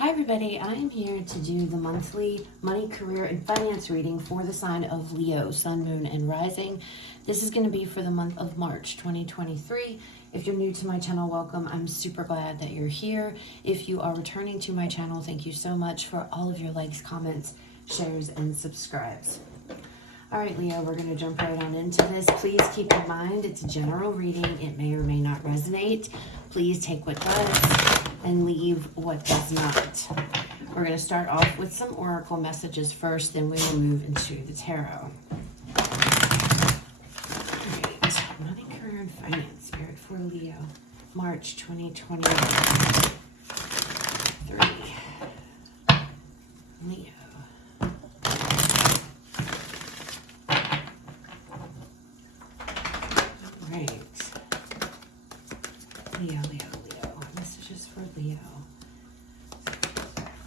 Hi everybody, I am here to do the monthly money, career, and finance reading for the sign of Leo, Sun, Moon, and Rising. This is going to be for the month of March 2023. If you're new to my channel, welcome. I'm super glad that you're here. If you are returning to my channel, thank you so much for all of your likes, comments, shares, and subscribes. All right, Leo, we're going to jump right on into this. Please keep in mind it's a general reading. It may or may not resonate. Please take what does and leave what does not. We're going to start off with some oracle messages first, then we will move into the tarot. All right, money, career, and finance, Spirit for Leo, March 2023. Leo. Right. Leo. Messages for Leo.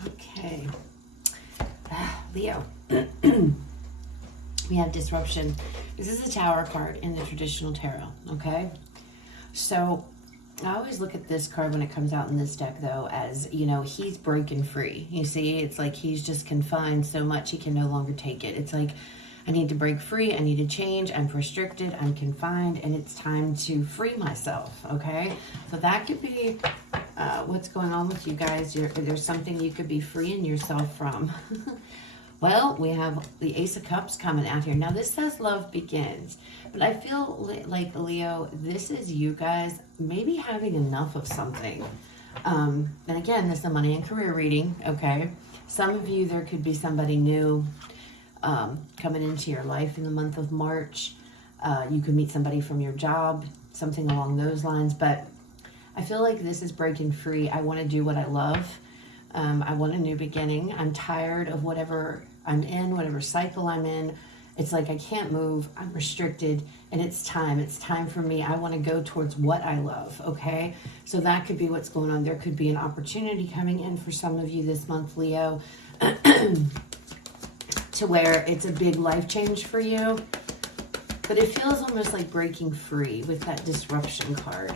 Okay. Leo. We have disruption. This is the Tower card in the traditional tarot, okay? So I always look at this card when it comes out in this deck, though, as, you know, he's breaking free. You see, it's like he's just confined so much he can no longer take it. It's like, I need to break free. I need to change. I'm restricted. I'm confined. And it's time to free myself. Okay. So that could be what's going on with you guys. There's something you could be freeing yourself from. Well, we have the Ace of Cups coming out here. Now, this says love begins. But I feel like, Leo, this is you guys maybe having enough of something. And again, this is a money and career reading. Okay. Some of you, there could be somebody new coming into your life in the month of March. You could meet somebody from your job, something along those lines. But I feel like this is breaking free. I want to do what I love. I want a new beginning. I'm tired of whatever I'm in, whatever cycle I'm in. It's like I can't move. I'm restricted, and it's time. It's time for me. I want to go towards what I love, okay? So that could be what's going on. There could be an opportunity coming in for some of you this month, Leo, to where it's a big life change for you. But it feels almost like breaking free with that disruption card.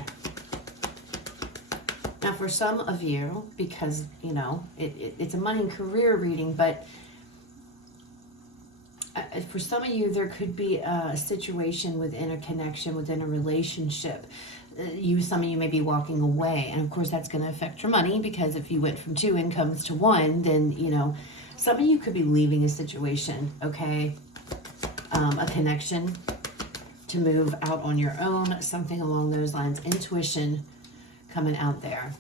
Now, for some of you, because, you know, it's a money and career reading, but for some of you, there could be a situation within a connection, within a relationship. Some of you may be walking away. And, of course, that's going to affect your money, because if you went from 2 incomes to 1, then, you know, some of you could be leaving a situation, okay? A connection to move out on your own, something along those lines. Intuition coming out there.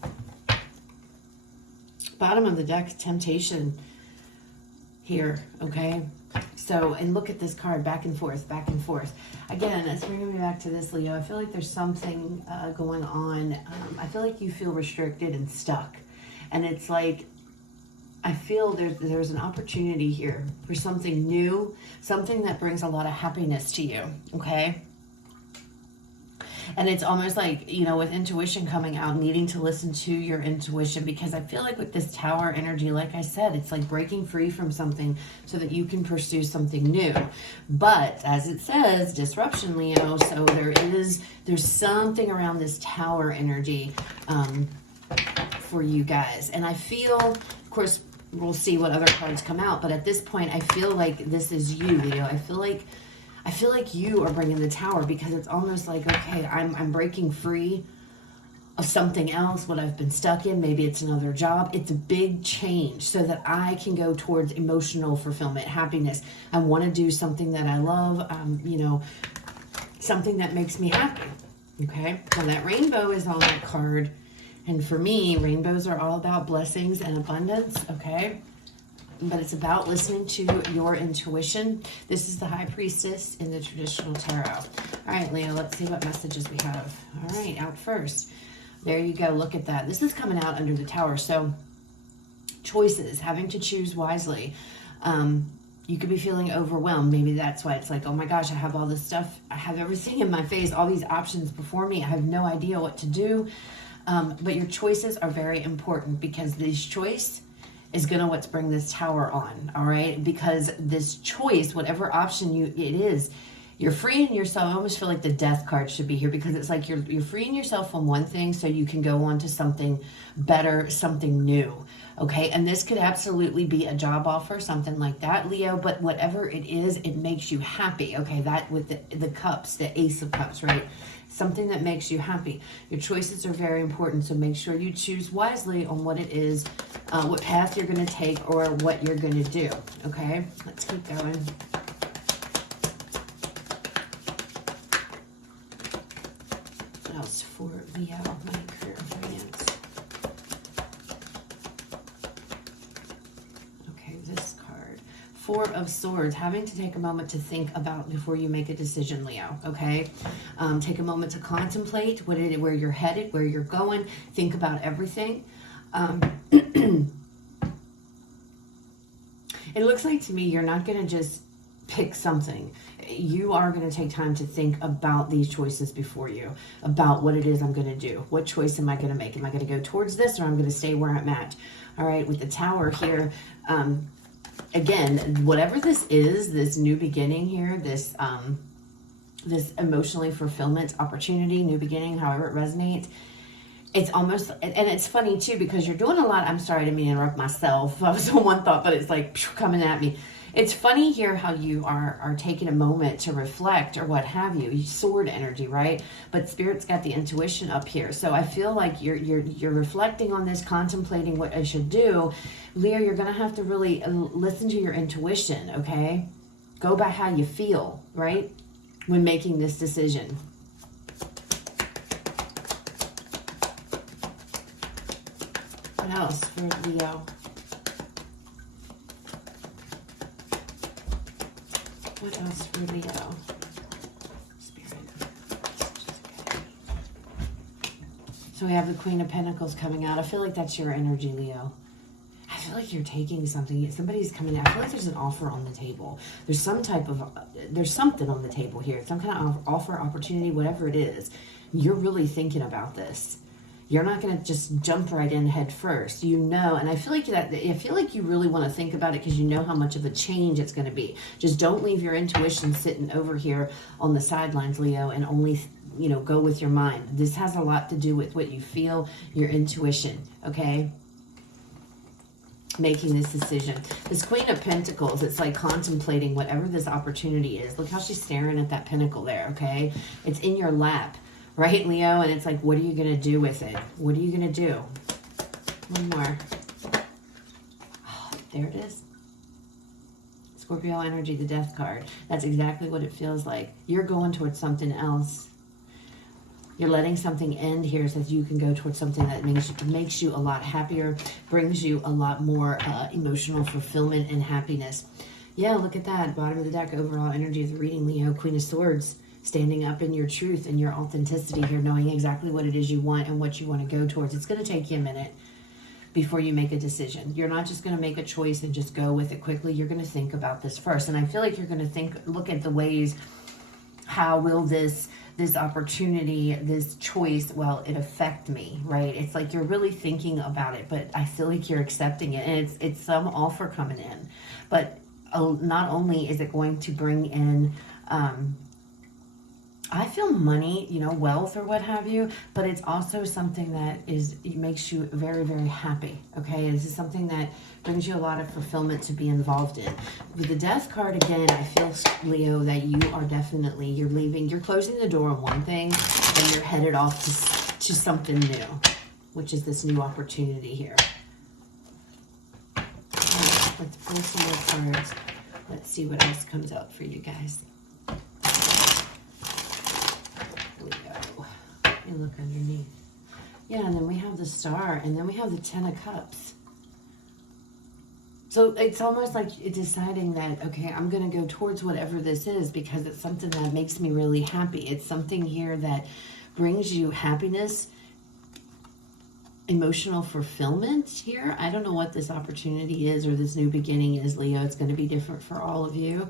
Bottom of the deck, temptation here, okay? So, and look at this card, back and forth, back and forth. Again, it's bringing me back to this, Leo. I feel like there's something going on. I feel like you feel restricted and stuck. And it's like, I feel there's an opportunity here for something new, something that brings a lot of happiness to you, okay? And it's almost like, you know, with intuition coming out, needing to listen to your intuition, because I feel like with this Tower energy, like I said, it's like breaking free from something so that you can pursue something new. But as it says, disruption, Leo, so there's something around this Tower energy for you guys. And I feel, of course, we'll see what other cards come out, but at this point, I feel like this is you, Leo. I feel like you are bringing the Tower, because it's almost like, okay, I'm breaking free of something else, what I've been stuck in. Maybe it's another job. It's a big change so that I can go towards emotional fulfillment, happiness. I want to do something that I love, you know, something that makes me happy, okay? Now, that rainbow is on that card. And for me, rainbows are all about blessings and abundance, okay? But it's about listening to your intuition. This is the High Priestess in the traditional tarot. All right, Leo, let's see what messages we have. All right, out first. There you go. Look at that. This is coming out under the Tower. So, choices, having to choose wisely. You could be feeling overwhelmed. Maybe that's why it's like, oh my gosh, I have all this stuff. I have everything in my face, all these options before me. I have no idea what to do. But your choices are very important, because this choice is going to bring this Tower on, all right? Because this choice, whatever option it is, You're freeing yourself. I almost feel like the death card should be here, because it's like you're freeing yourself from one thing so you can go on to something better, something new. Okay, and this could absolutely be a job offer, something like that, Leo, but whatever it is, it makes you happy. Okay, that with the cups, the Ace of Cups, right? Something that makes you happy. Your choices are very important, so make sure you choose wisely on what it is, what path you're going to take or what you're going to do. Okay, let's keep going. What else for Leo, money, career, finance? Okay, this card. Four of Swords, having to take a moment to think about before you make a decision, Leo, okay? Take a moment to contemplate where you're headed, where you're going. Think about everything. It looks like to me you're not going to just pick something. You are going to take time to think about these choices before you, about what it is I'm going to do. What choice am I going to make? Am I going to go towards this, or I'm going to stay where I'm at? All right, with the Tower here, again, whatever this is, this new beginning here, this this emotionally fulfillment opportunity, new beginning, however it resonates, it's almost, and it's funny too, because you're doing a lot. I'm sorry, I didn't mean to interrupt myself. I was on one thought, but it's like coming at me. It's funny here how you are taking a moment to reflect or what have you. Sword energy, right? But Spirit's got the intuition up here. So I feel like you're reflecting on this, contemplating what I should do. Leo, you're going to have to really listen to your intuition, okay? Go by how you feel, right? When making this decision. What else for Leo? What else for Leo? Spirit. So we have the Queen of Pentacles coming out. I feel like that's your energy, Leo. I feel like you're taking something. Somebody's coming out. I feel like there's an offer on the table. There's some type of, there's something on the table here. Some kind of offer, opportunity, whatever it is. You're really thinking about this. You're not going to just jump right in head first. You know, and I feel like you really want to think about it, because you know how much of a change it's going to be. Just don't leave your intuition sitting over here on the sidelines, Leo, and only, you know, go with your mind. This has a lot to do with what you feel, your intuition, okay? Making this decision. This Queen of Pentacles, it's like contemplating whatever this opportunity is. Look how she's staring at that pentacle there, okay? It's in your lap. Right, Leo? And it's like, what are you going to do with it? What are you going to do? One more. Oh, there it is. Scorpio energy, the Death card. That's exactly what it feels like. You're going towards something else. You're letting something end here so that you can go towards something that makes you a lot happier, brings you a lot more emotional fulfillment and happiness. Yeah, look at that. Bottom of the deck, overall energy of the reading, Leo. Queen of Swords. Standing up in your truth and your authenticity here, knowing exactly what it is you want and what you want to go towards. It's going to take you a minute before you make a decision. You're not just going to make a choice and just go with it quickly. You're going to think about this first. And I feel like you're going to look at the ways, how will this opportunity, this choice, well, it affect me, right? It's like you're really thinking about it, but I feel like you're accepting it. And it's some offer coming in. But not only is it going to bring in, I feel money, you know, wealth or what have you, but it's also something that makes you very, very happy, okay? This is something that brings you a lot of fulfillment to be involved in. With the Death card, again, I feel, Leo, that you are definitely, you're closing the door on one thing, and you're headed off to something new, which is this new opportunity here. Right, let's pull some more cards. Let's see what else comes out for you guys. You look underneath. Yeah, and then we have the Star, and then we have the Ten of Cups. So it's almost like deciding that, okay, I'm going to go towards whatever this is because it's something that makes me really happy. It's something here that brings you happiness, emotional fulfillment here. I don't know what this opportunity is or this new beginning is, Leo. It's going to be different for all of you.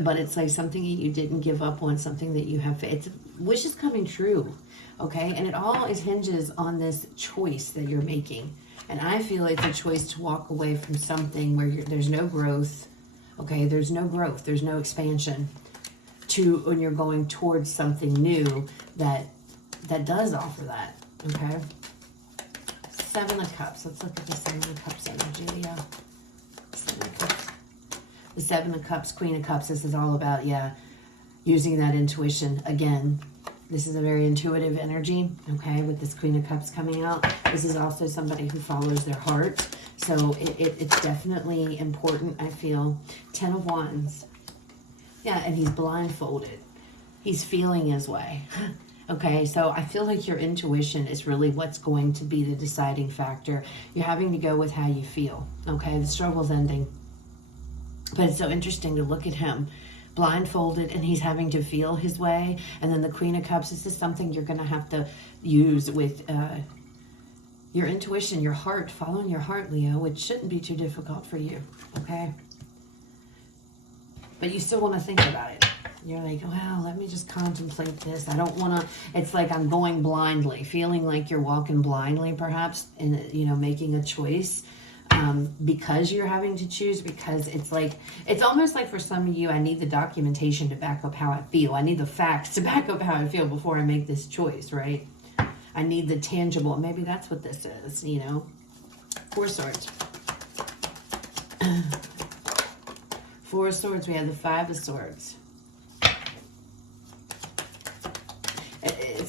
But it's like something you didn't give up on, something that you have. It's wishes coming true, okay? And it all hinges on this choice that you're making. And I feel it's a choice to walk away from something where there's no growth, okay? There's no growth. There's no expansion. when you're going towards something new that does offer that. Okay. Seven of Cups. Let's look at the Seven of Cups energy. Yeah. Seven of Cups. The Seven of Cups, Queen of Cups. This is all about, yeah, using that intuition. Again, this is a very intuitive energy, okay, with this Queen of Cups coming out. This is also somebody who follows their heart. So it's definitely important, I feel. 10 of Wands. Yeah, and he's blindfolded. He's feeling his way. Okay, so I feel like your intuition is really what's going to be the deciding factor. You're having to go with how you feel. Okay, the struggle's ending. But it's so interesting to look at him blindfolded and he's having to feel his way. And then the Queen of Cups, this is something you're going to have to use with your intuition, your heart, following your heart, Leo, which shouldn't be too difficult for you. Okay, but you still want to think about it. You're like, well, let me just contemplate this. I don't want to, it's like I'm going blindly, feeling like you're walking blindly perhaps, and, you know, making a choice because you're having to choose, because it's like, it's almost like for some of you, I need the documentation to back up how I feel. I need the facts to back up how I feel before I make this choice, right? I need the tangible. Maybe that's what this is, you know. Four of Swords. Four of Swords. We have the Five of Swords.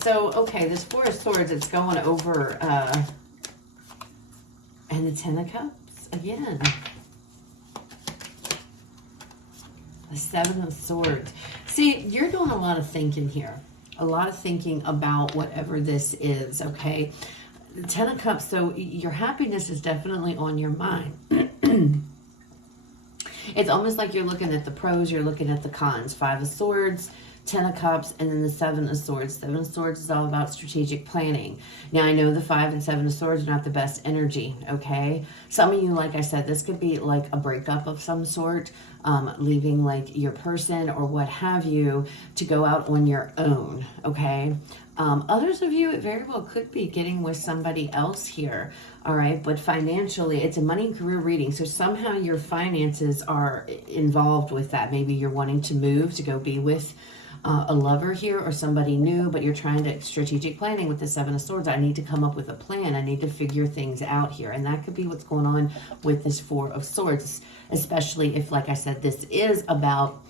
So, okay, this Four of Swords, it's going over, and the Ten of Cups, again. The Seven of Swords. See, you're doing a lot of thinking here. A lot of thinking about whatever this is, okay? The Ten of Cups, so your happiness is definitely on your mind. It's almost like you're looking at the pros, you're looking at the cons. Five of Swords, Ten of Cups, and then the Seven of Swords. Seven of Swords is all about strategic planning. Now, I know the Five and Seven of Swords are not the best energy, okay? Some of you, like I said, this could be like a breakup of some sort, leaving like your person or what have you to go out on your own, okay? Others of you, it very well could be getting with somebody else here, all right? But financially, it's a money and career reading. So somehow your finances are involved with that. Maybe you're wanting to move to go be with a lover here or somebody new, but you're trying to strategic planning with the Seven of Swords. I need to come up with a plan. I need to figure things out here. And that could be what's going on with this Four of Swords, especially if, like I said, this is about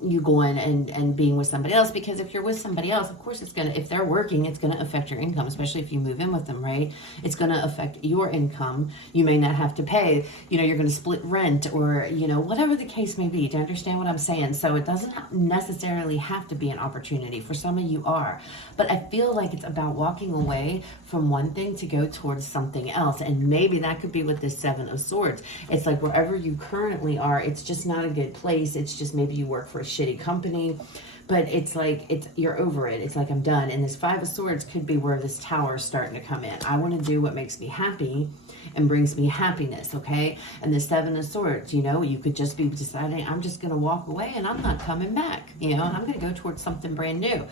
you going and being with somebody else, because if you're with somebody else, of course it's gonna, if they're working, it's gonna affect your income, especially if you move in with them, right? It's gonna affect your income. You may not have to pay, you know, you're gonna split rent, or, you know, whatever the case may be. Do you understand what I'm saying? So it doesn't necessarily have to be an opportunity. For some of you are, but I feel like it's about walking away from one thing to go towards something else. And maybe that could be with this Seven of Swords. It's like wherever you currently are, it's just not a good place. It's just maybe you work for a shitty company, but it's like, you're over it. It's like, I'm done. And this Five of Swords could be where this Tower is starting to come in. I want to do what makes me happy and brings me happiness, okay? And the Seven of Swords, you know, you could just be deciding, I'm just going to walk away and I'm not coming back. You know, I'm going to go towards something brand new.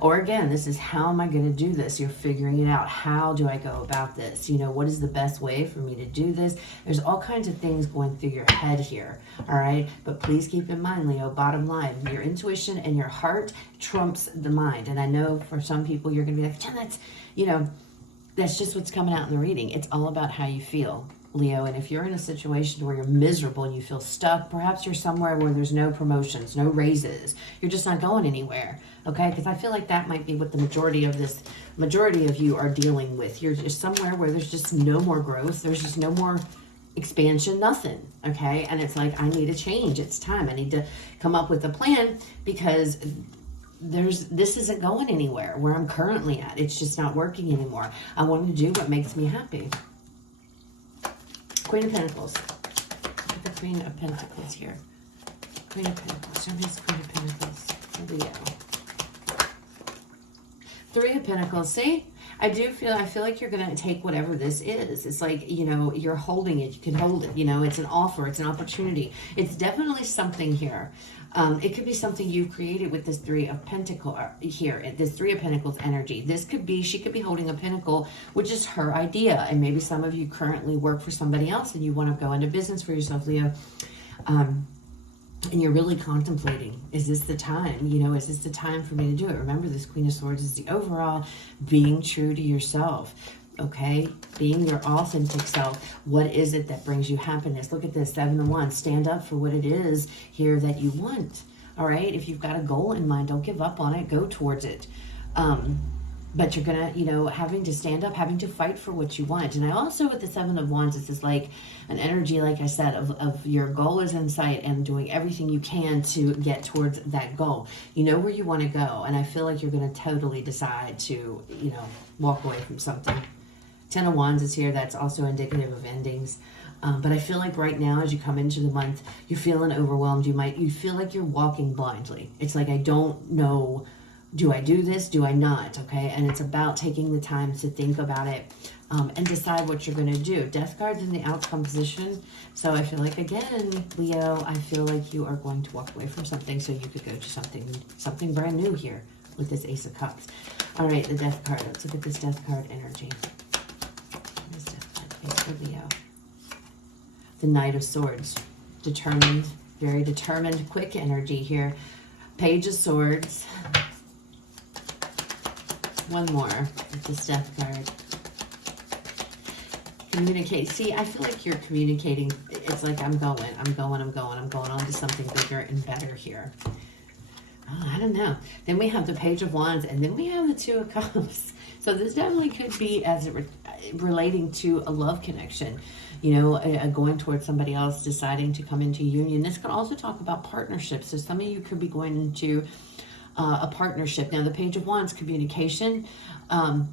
Or again, this is, how am I going to do this? You're figuring it out. How do I go about this? You know, what is the best way for me to do this? There's all kinds of things going through your head here, all right? But please keep in mind, Leo, bottom line, your intuition and your heart trumps the mind. And I know for some people, you're going to be like, Jen, that's, you know, that's just what's coming out in the reading. It's all about how you feel, Leo. And if you're in a situation where you're miserable and you feel stuck, perhaps you're somewhere where there's no promotions, no raises, you're just not going anywhere, okay? Because I feel like that might be what the majority of you are dealing with. You're just somewhere where there's just no more growth, there's just no more expansion, nothing, okay? And it's like, I need a change. It's time. I need to come up with a plan, because this isn't going anywhere where I'm currently at. It's just not working anymore. I want to do what makes me happy. Queen of Pentacles. Look at the Queen of Pentacles here. Queen of Pentacles. Show me this Queen of Pentacles. Leo. Three of Pentacles. See? I feel like you're going to take whatever this is. It's like, you know, you're holding it. You can hold it. You know, it's an offer. It's an opportunity. It's definitely something here. It could be something you've created with this Three of Pentacles here, this Three of Pentacles energy. This could be, she could be holding a pentacle, which is her idea. And maybe some of you currently work for somebody else and you want to go into business for yourself, Leo. and you're really contemplating, is this the time? You know, is this the time for me to do it? Remember, this Queen of Swords is the overall being true to yourself. Okay, being your authentic self. What is it that brings you happiness? Look at this, 7 of Wands. Stand up for what it is here that you want. All right, if you've got a goal in mind, don't give up on it. Go towards it. But you're gonna, you know, having to stand up, having to fight for what you want. And I also, with the 7 of Wands, this is like an energy, like I said, of your goal is in sight and doing everything you can to get towards that goal. You know where you want to go, and I feel like you're gonna totally decide to, you know, walk away from something. 10 of Wands is here. That's also indicative of endings. But I feel like right now, as you come into the month, you're feeling overwhelmed. You feel like you're walking blindly. It's like, I don't know, do I do this? Do I not? Okay. And it's about taking the time to think about it and decide what you're going to do. Death card's in the outcome position. So I feel like, again, Leo, I feel like you are going to walk away from something so you could go to something brand new here with this Ace of Cups. All right, the Death card. Let's look at this Death card energy. This Death card is for Leo. The Knight of Swords. Determined, very determined, quick energy here. Page of Swords. One more with this Death card. Communicate. See, I feel like you're communicating. It's like, I'm going on to something bigger and better here. Oh, I don't know. Then we have the Page of Wands, and then we have the Two of Cups. So this definitely could be as it relating to a love connection, you know, going towards somebody else, deciding to come into union. This can also talk about partnerships. So some of you could be going into a partnership. Now, the Page of Wands, communication.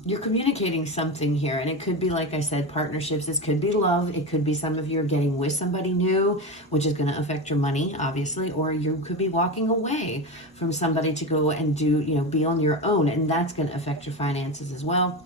You're communicating something here, and it could be, like I said, partnerships. This could be love. It could be some of you are getting with somebody new, which is going to affect your money, obviously, or you could be walking away from somebody to go and do, you know, be on your own, and that's going to affect your finances as well.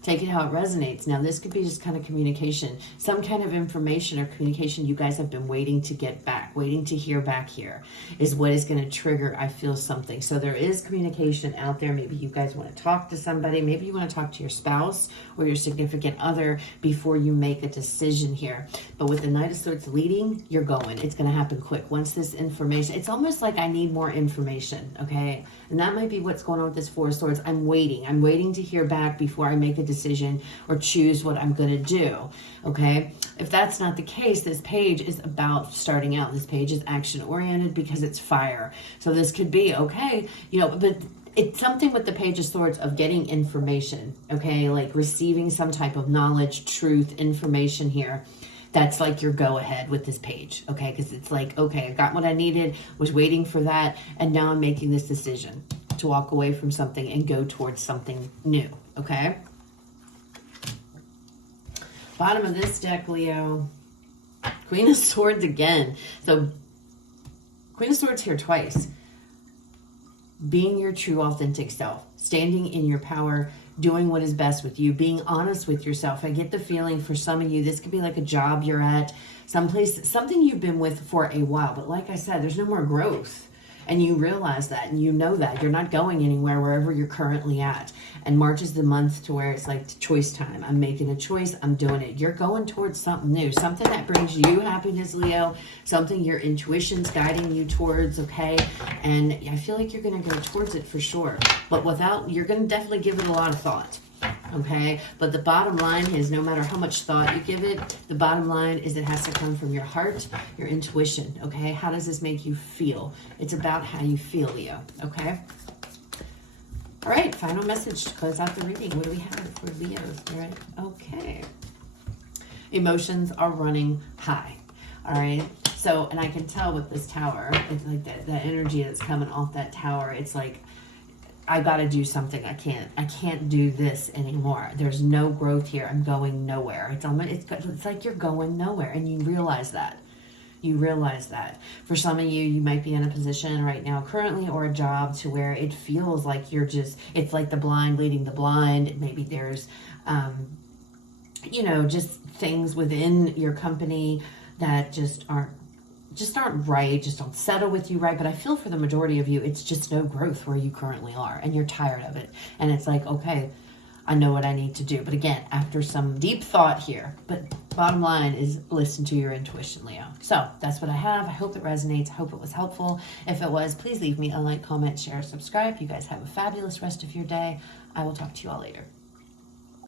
Take it how it resonates. Now, this could be just kind of communication, some kind of information or communication you guys have been waiting to get back, waiting to hear back here is what is going to trigger, I feel, something. So there is communication out there. Maybe you guys want to talk to somebody. Maybe you want to talk to your spouse or your significant other before you make a decision here. But with the Knight of Swords leading, you're going. It's going to happen quick. Once this information, it's almost like I need more information, okay? And that might be what's going on with this Four of Swords. I'm waiting to hear back before I make a decision or choose what I'm going to do. Okay. If that's not the case, this page is about starting out. This page is action oriented because it's fire. So this could be, okay, you know, but it's something with the Page of Swords of getting information. Okay. Like receiving some type of knowledge, truth, information here. That's like your go ahead with this page. Okay. Because it's like, okay, I got what I needed, was waiting for that. And now I'm making this decision to walk away from something and go towards something new. Okay. Bottom of this deck, Leo, Queen of Swords again. So Queen of Swords here twice. Being your true authentic self, standing in your power, doing what is best with you, being honest with yourself. I get the feeling for some of you, this could be like a job you're at, someplace, something you've been with for a while. But like I said, there's no more growth. And you realize that, and you know that. You're not going anywhere wherever you're currently at. And March is the month to where it's like choice time. I'm making a choice. I'm doing it. You're going towards something new. Something that brings you happiness, Leo. Something your intuition's guiding you towards, okay? And I feel like you're going to go towards it for sure. But you're going to definitely give it a lot of thought. Okay, but the bottom line is no matter how much thought you give it, the bottom line is it has to come from your heart, your intuition. Okay, how does this make you feel? It's about how you feel, Leo. Okay. All right, final message to close out the reading. What do we have for Leos? All right. Okay. Emotions are running high. All right. So, and I can tell with this tower, it's like that energy that's coming off that tower. It's like, I got to do something. I can't do this anymore. There's no growth here. I'm going nowhere. It's like you're going nowhere. And you realize that. You realize that. For some of you, you might be in a position right now currently or a job to where it feels like it's like the blind leading the blind. Maybe there's, you know, just things within your company that just aren't right, just don't settle with you right. But I feel for the majority of you, it's just no growth where you currently are and you're tired of it. And it's like, okay, I know what I need to do. But again, after some deep thought here, but bottom line is listen to your intuition, Leo. So that's what I have. I hope it resonates. I hope it was helpful. If it was, please leave me a like, comment, share, subscribe. You guys have a fabulous rest of your day. I will talk to you all later.